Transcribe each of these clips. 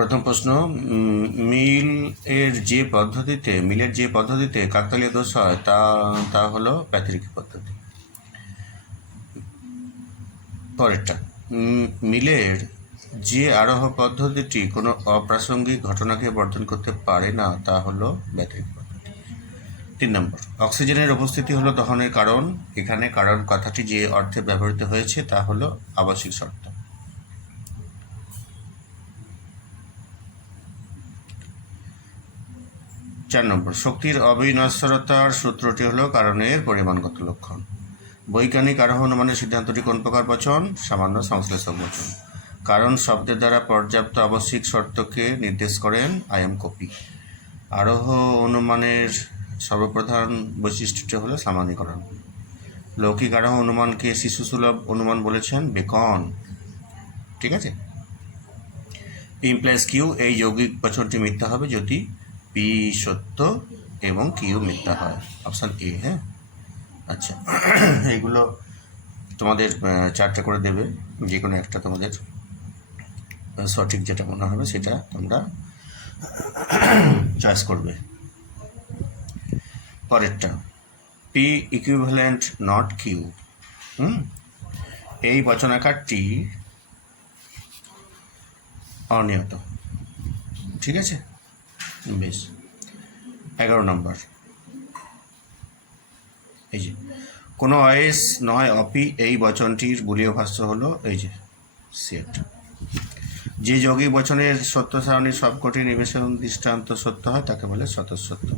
প্রথম প্রশ্ন, মিলের যে পদ্ধতিতে কাকতালীয় দোষ হয় তা হলো প্যাথেরিক পদ্ধতি। পরেরটা, মিলের যে আরোহ পদ্ধতিটি কোনো অপ্রাসঙ্গিক ঘটনাকে বর্জন করতে পারে না তা হলো ব্যাটারিক পদ্ধতি। 3 নম্বর, অক্সিজেনের উপস্থিতি হলো দহনের কারণ। এখানে কারণ কথাটি যে অর্থে ব্যবহৃত হয়েছে তা হলো আবশ্যিক শর্ত। 4 নম্বর, শক্তির অবিনশ্বরতার সূত্রটি হলো কারণের পরিমাণগত লক্ষণ। বৈজ্ঞানিক আরোহ অনুমানের সিদ্ধান্তটি কোন প্রকার বচন? সামান্য সংশ্লেষক বচন। কারণ শব্দের দ্বারা পর্যাপ্ত আবশ্যিক শর্তকে নির্দেশ করেন। I am copy. আরোহ অনুমানের সর্বপ্রধান বৈশিষ্ট্যটি হলো সামান্যীকরণ। লৌকিক আরোহ অনুমানকে শিশুসুলভ অনুমান বলেছেন বেকন। ঠিক আছে। পি ইমপ্লাইজ কিউ, এই যৌগিক বচনটি মিথ্যা হবে যদি পি সত্য এবং কিউ মিথ্যা হয়। Option A. হ্যাঁ, আচ্ছা, এইগুলো তোমাদের 4টে করে দেবে, যে কোনো একটা তোমাদের সঠিক যেটা মনে হবে সেটা তোমরা চয়েস করবে। পরেরটা, পি ইকুইভ্যালেন্ট নট কিউ। এই বচনাকারটি অনিয়ত। ঠিক আছে, বেশ। 11 নম্বর, এই যে কোনো অয়েস নয় অপি, এই বচনটির বুলীয় ভাষ্য হলো এই যে সেট। যে যৌগিক বচনের সত্য সারণীর সবকটি নিবেশন দৃষ্টান্ত সত্য হয় তাকে বলে স্বতঃসত্য।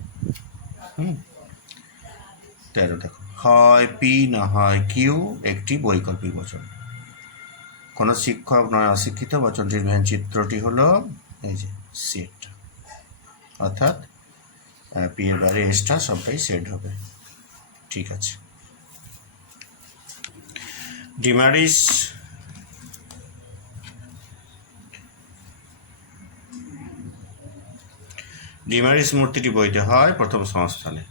13 দেখো, হয় পি না হয় কিউ একটি বৈকল্পিক বচন। কোনো শিক্ষক নয় অশিক্ষিত, বচনটির ভ্যান চিত্রটি হলো এই যে সেট, অর্থাৎ পি এর বাইরে এসটা সবটাই সেট হবে। ঠিক আছে। ডিমারিস মূর্তিটি বইতে হয় প্রথম সংস্থানে,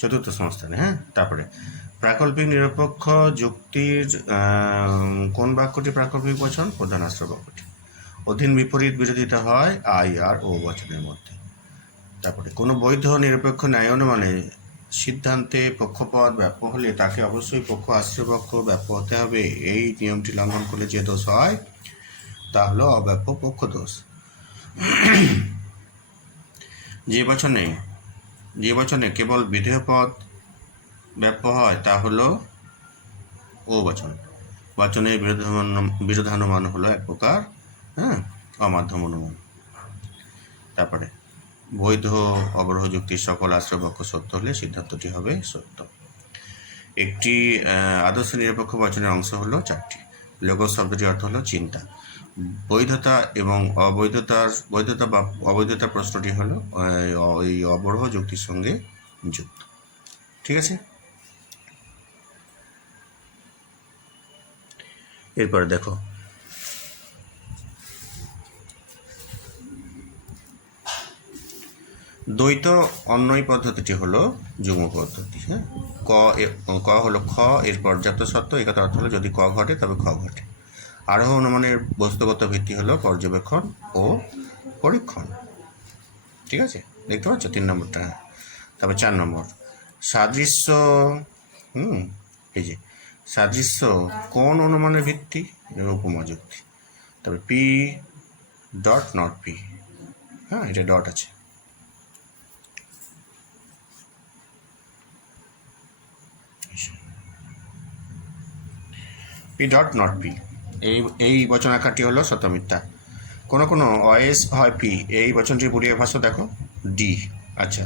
চতুর্থ সংস্থানে। হ্যাঁ, তারপরে প্রাকল্পিক নিরপেক্ষ যুক্তির কোন বাক্যটি প্রাকল্পিক বচন? প্রধান আশ্রয় বাক্যটি। অধীন বিপরীত বিরোধিতা হয় আই আর ও বচনের মধ্যে। তারপরে কোনো বৈধ নিরপেক্ষ ন্যায় অনুমানে সিদ্ধান্তে পক্ষপাত ব্যাপ্য হলে তাকে অবশ্যই পক্ষ আশ্রয় পক্ষ ব্যাপ্য হতে হবে। এই নিয়মটি লঙ্ঘন করলে যে দোষ হয় তা হলো অব্যাপ্য পক্ষ দোষ। যে বচনে কেবল বিধেয় পদ ব্যাপ্য হয় তা হলো ও বচন। বচনের বিরোধানুমান হলো এক প্রকার অমাধ্যম অনুমান। তারপরে বৈধ অবরোহ যুক্তির সকল আশ্রয় পক্ষ সত্য হলে সিদ্ধান্তটি হবে সত্য। একটি আদর্শ নিরপেক্ষ বচনের অংশ হলো 4টি। লোগোস শব্দটির অর্থ হলো চিন্তা। বৈধতা এবং অবৈধতা প্রশ্নটি হলো এই অবরোহ যুক্তির সঙ্গে যুক্ত। ঠিক আছে। এরপরে দেখো, দ্বৈত অন্বয় পদ্ধতিটি হলো যুগ্ম পদ্ধতি। হ্যাঁ, ক হলো খ এর পর্যাপ্ত সত্য, এই কথার অর্থ হলো যদি ক ঘটে তবে খ ঘটে। আরোহ অনুমানের বস্তুগত ভিত্তি হলো পর্যবেক্ষণ ও পরীক্ষণ। ঠিক আছে, দেখতে পাচ্ছ 3 নম্বরটা। তারপর 4 নম্বর, সাদৃশ্য। এই যে সাদৃশ্য কোন অনুমানের ভিত্তি? উপমা যুক্তি। তবে পি ডট নট পি। হ্যাঁ, এটা ডট আছে। পি ডট নট পি, এই বচনাকারটি হলো সত্য মিথ্যা। কোনো অয়েস হয় পি, এই বচনটির বুলীয় ভাষ্য দেখো ডি। আচ্ছা,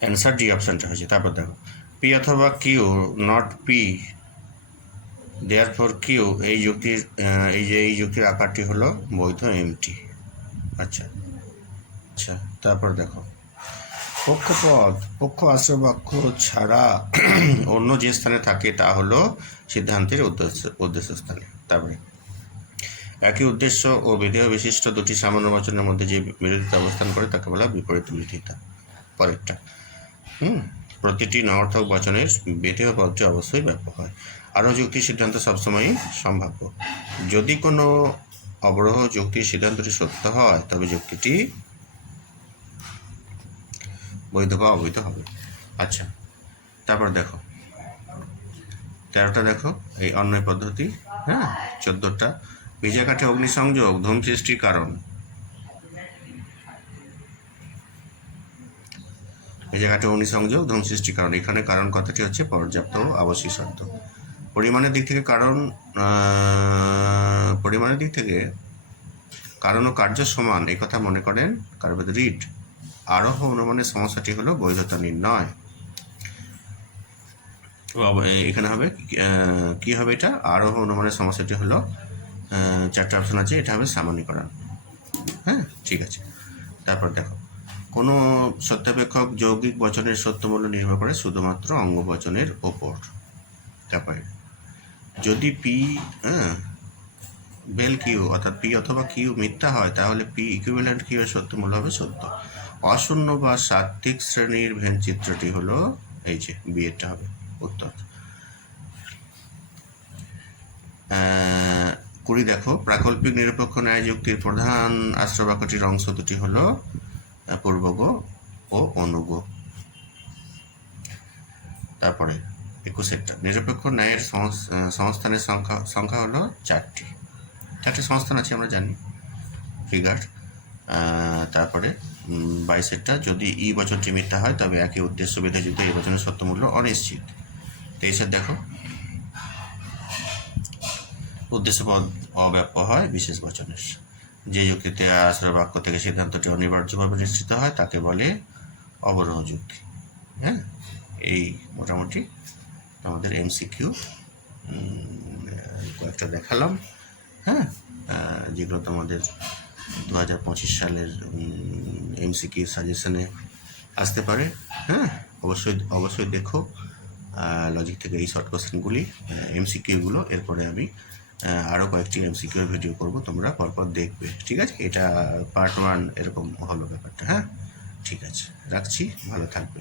অ্যান্সার ডি অপশানটা হয়েছে। তারপর দেখো, পি অথবা Q not P therefore Q, এই যুক্তির আকারটি হলো বৈধ এমটি। আচ্ছা, তারপর দেখো, পক্ষ আশ্রয় বাক্য ছাড়া অন্য যে স্থানে থাকে তা হলো সিদ্ধান্তের উদ্দেশ্য স্থানে। তারপরে একই উদ্দেশ্য ও বিধেয় বিশিষ্ট দুটি সামান্য বচনের মধ্যে যে বিরোধিতা অবস্থান করে তাকে বলা বিপরীত বিরোধিতা। পরেরটা, প্রতিটি নঅর্থক বচনের বিধেয় পদটি অবশ্যই ব্যাপ্য হয়। আরোহ যুক্তির সিদ্ধান্ত সবসময়ই সম্ভাব্য। যদি কোনো অবরোহ যুক্তির সিদ্ধান্তটি সত্য হয় তবে যুক্তিটি বৈধ বা অবৈধ হবে। আচ্ছা, তারপর দেখো 13টা দেখো এই অন্যয় পদ্ধতি, হ্যাঁ 14টা ভিজা কাঠে অগ্নিসংযোগ ধূম সৃষ্টির কারণ। ভিজা কাঠে অগ্নিসংযোগ ধূম সৃষ্টির কারণ, এখানে কারণ কথাটি হচ্ছে পর্যাপ্ত ও আবশ্যিক শর্ত। পরিমাণের দিক থেকে কারণ ও কার্য সমান এই কথা মনে করেন কার্ভেদ রিড। আরোহ অনুমানের সমস্যাটি হলো বৈধতা নির্ণয়। এখানে হবে কি হবে এটা, আরোহ অনুমানের সমস্যাটি হলো 4টা অপশন আছে, এটা হবে সামান্যীকরণ। হ্যাঁ ঠিক আছে। তারপর দেখো কোনো সত্যাপেক্ষক যৌগিক বচনের সত্যমূল্য নির্ভর করে শুধুমাত্র অঙ্গবচনের ওপর। তারপরে যদি পি বেল কিউ অর্থাৎ পি অথবা কিউ মিথ্যা হয় তাহলে পি ইকুইভ্যালেন্ট কিউ এর সত্যমূল্য হবে সত্য। অশূন্য বা সাত্ত্বিক শ্রেণীর ভেন চিত্রটি হলো এই যে বি এরটা হবে উত্তর। 20 দেখো প্রাকল্পিক নিরপেক্ষ ন্যায় যুক্তির প্রধান আশ্রবাক্যটির অংশ দুটি হলো পূর্বগ ও অনুগ। তারপরে 21 নিরপেক্ষ ন্যায়ের সংস্থানের সংখ্যা হলো 4টি সংস্থান আছে আমরা জানি ফিগার। তারপরে 22 যদি ই বচনটি মিথ্যা হয় তবে একই উদ্দেশ্য বিধাযুক্ত এই বচনের সত্যমূল্য অনিশ্চিত। 23 দেখো উদ্দেশ্যপদ অব্যাপ্য হয় বিশেষ বচনের। যে যুক্তিতে আশ্রয় বাক্য থেকে সিদ্ধান্তটি অনিবার্যভাবে নিশ্চিত হয় তাকে বলে অবরোহ যুক্তি। হ্যাঁ এই মোটামুটি আমাদের এমসিকিউ কয়েকটা দেখালাম, হ্যাঁ যেগুলো তোমাদের 2025 সালের এমসিকিউ সাজেশনে আসতে পারে। হ্যাঁ অবশ্যই দেখো লজিক থেকে এই শর্ট কোশ্চেনগুলি এমসিকিউগুলো। এরপরে আমি আরও কয়েকটি এমসিকিউর ভিডিও করব, তোমরা পরপর দেখবে, ঠিক আছে। এটা পার্ট 1 এরকম হলো ব্যাপারটা। হ্যাঁ ঠিক আছে, রাখছি, ভালো থাকবে।